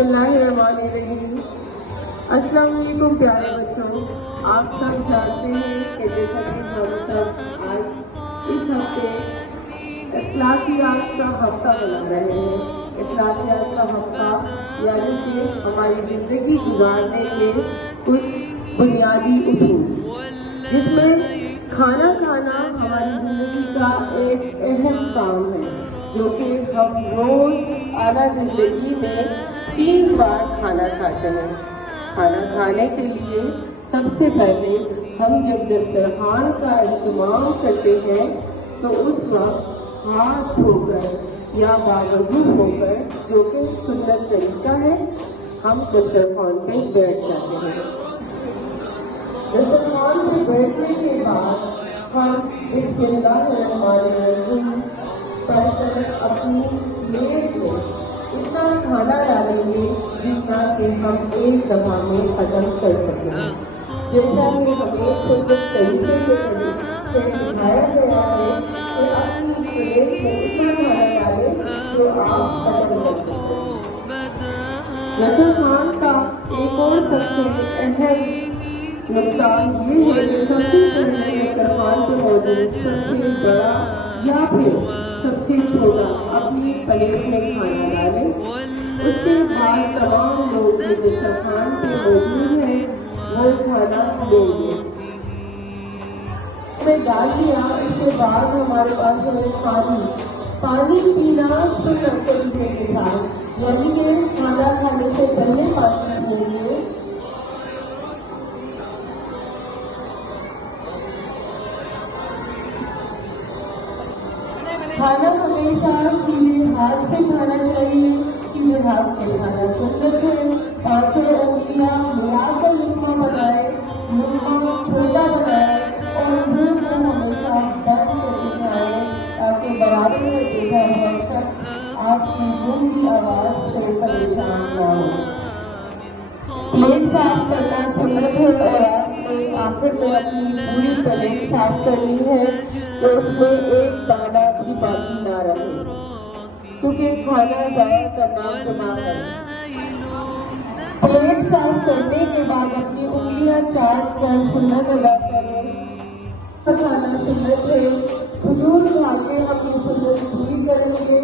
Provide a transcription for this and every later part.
बिस्मिल्लाहिर्रहमानिर्रहीम। अस्सलाम वालेकुम प्यारे बच्चों, आप सब जानते हैं कि जैसा कि हम सब आज इस हफ्ते इखलाकियात का हफ्ता मना रहे हैं। इखलाकियात का हफ्ता यानी कि हमारी ज़िंदगी गुजारने के कुछ बुनियादी उसूल, जिसमें खाना खाना हमारी ज़िंदगी का एक अहम काम है, जो कि हम रोज़ आला ज़िंदगी में 3 बार खाना खाते हैं। खाना खाने के लिए सबसे पहले हम जब दस्तरखान का इंतजाम करते हैं तो उस वक्त हाथ धोकर या बावजू होकर, जो कि सुन्नत तरीका है, हम दस्तरखान पे बैठ जाते हैं। दस्तरखान पे बैठने के बाद हम बिस्मिल्लाहिर्रहमानिर्रहीम पढ़कर अपनी प्लेट में इतना खाना डालेंगे जितना कि हम एक दफा में खत्म कर सकें। जैसा कि हमें सुन्नत तरीके से सिखाया गया है कि अपनी प्लेट में इतना खाना डालें जो आप खत्म कर सकें। दस्तरखान का एक और सबसे अहम नुकता ये है कि सबसे पहले दस्तरखान पे मौजूद सबसे बड़ा या फिर सबसे छोटा अपनी प्लेट में खाना डालें। उसके बाद तमाम लोग जो दस्तरखान पे मौजूद हैं वो खाना लेंगे। हमें डाल दिया, इसके बाद हमारे पास है पानी पीना सुन्नत तरीके के साथ, यानी कि खाना खाने से पहले पानी पिएंगे। खाना हमेशा सीधे हाथ से खाना चाहिए। सीधे हाथ से खाना सुन्नत है। 5 उंगलियां मिलाकर लुक़मा बनाए, लुक़मा छोटा बनाए और मुंह को हमेशा बंद करके खाए, ताकि बराबर में बैठा हुआ शख्स आपकी मुंह की आवाज से परेशान न हो। प्लेट साफ करना सुन्नत है और आपने आखिर में अपनी पूरी प्लेट साफ करनी है तो उसमें एक दाना भी बाकी ना रहे, क्योंकि खाना जाया करना गुनाह है। प्लेट साफ करने के बाद अपनी उंगलियां चाट कर सुन्नत अदा करें। खाना सुन्नत है। खजूर खा के अपनी सुन्नत पूरी करेंगे।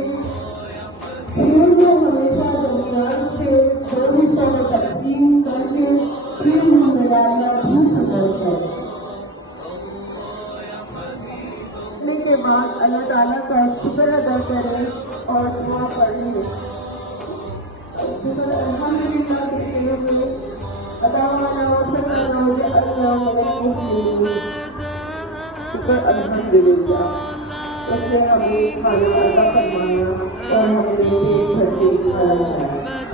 खजूर को हमेशा दरमियान से 2 हिस्सों में तकसीम करके फिर मुंह में डालना भी सुन्नत है। के बाद अल्लाह ताला का शुक्र अदा करें और दुआ पढ़ें। शुक्र अल्हम्दुलिल्लाह कहते हुए शुक्र अल्हम्दुलिल्लाह, उसने हमें खाना अता फरमाया और हमने भरपूर खाना खाया।